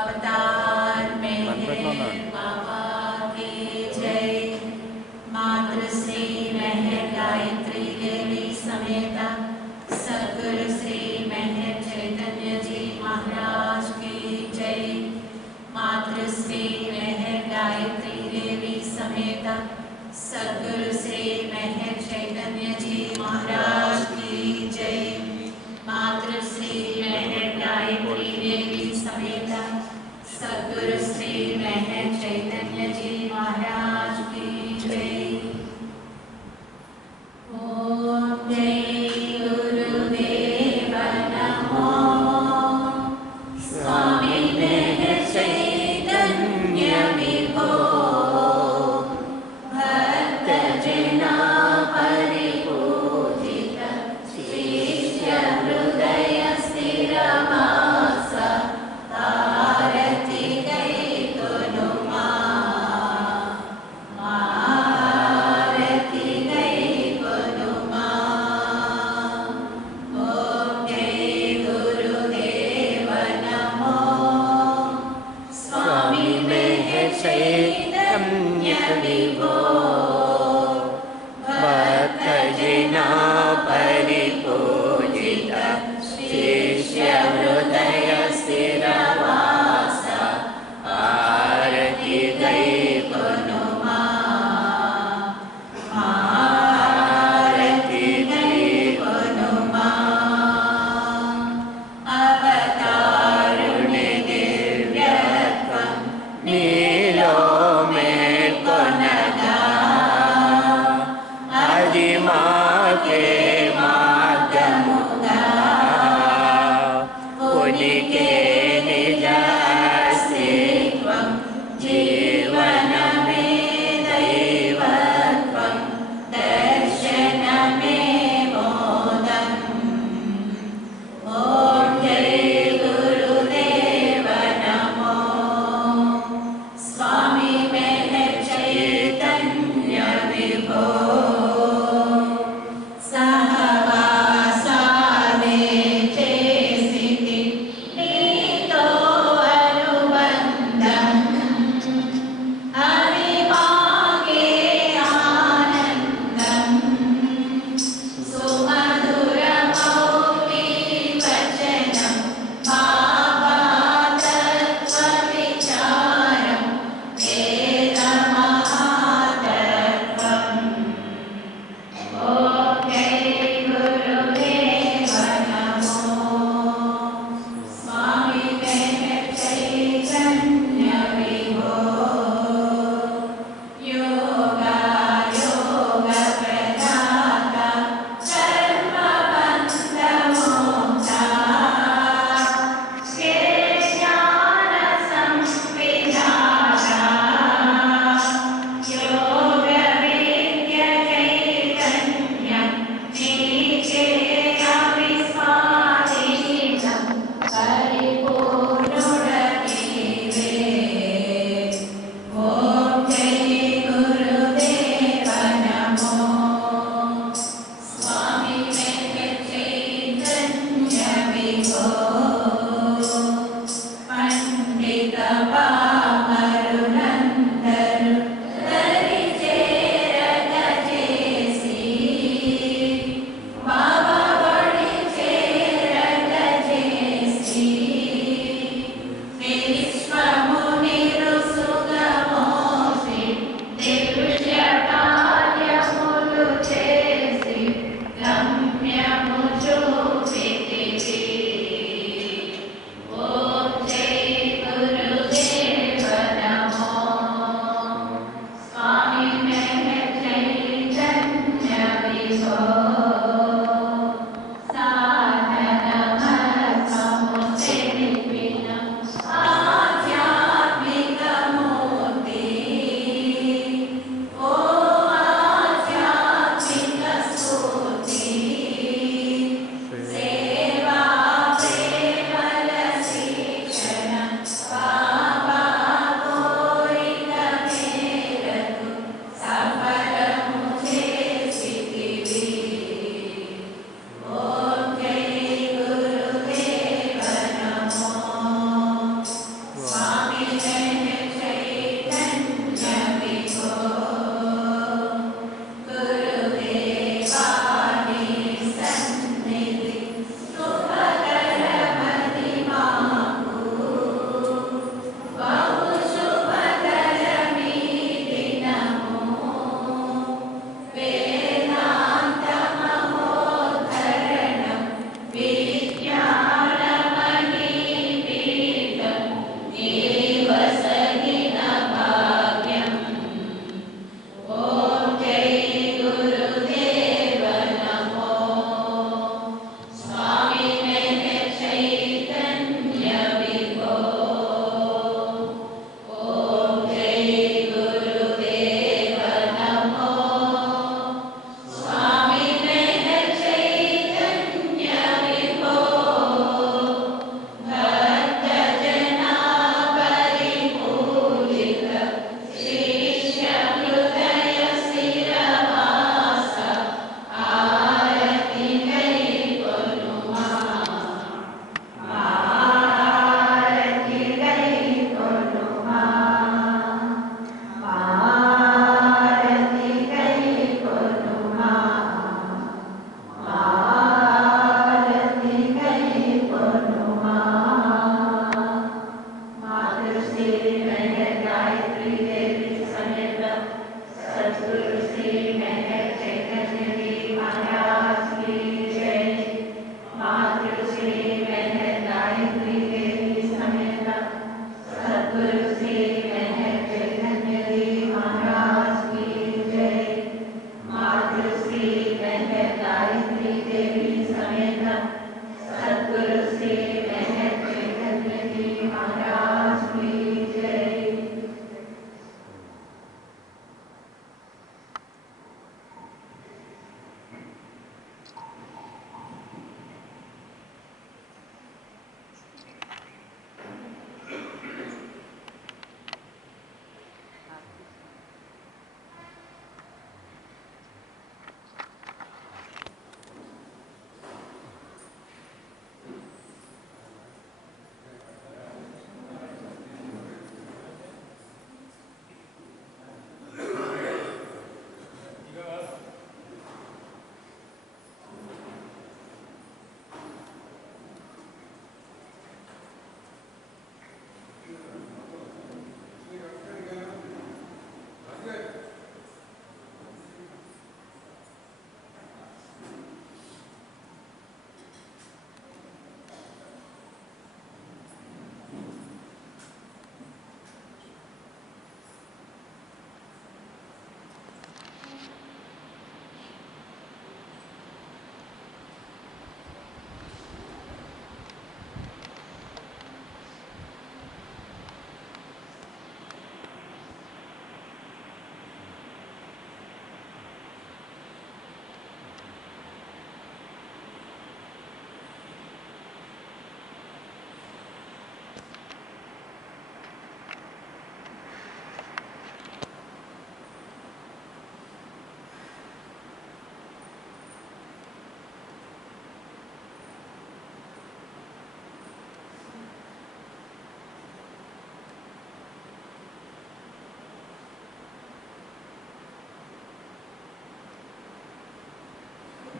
अवतार में तो है बाबा की जय। मात्र श्री महर गायत्री देवी समेता सदगुरु श्री महर चैतन्य जी महाराज की जय। मात्र श्री महर गायत्री देवी समेता सदगुरु xây tâm nghiệp vô.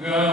Good.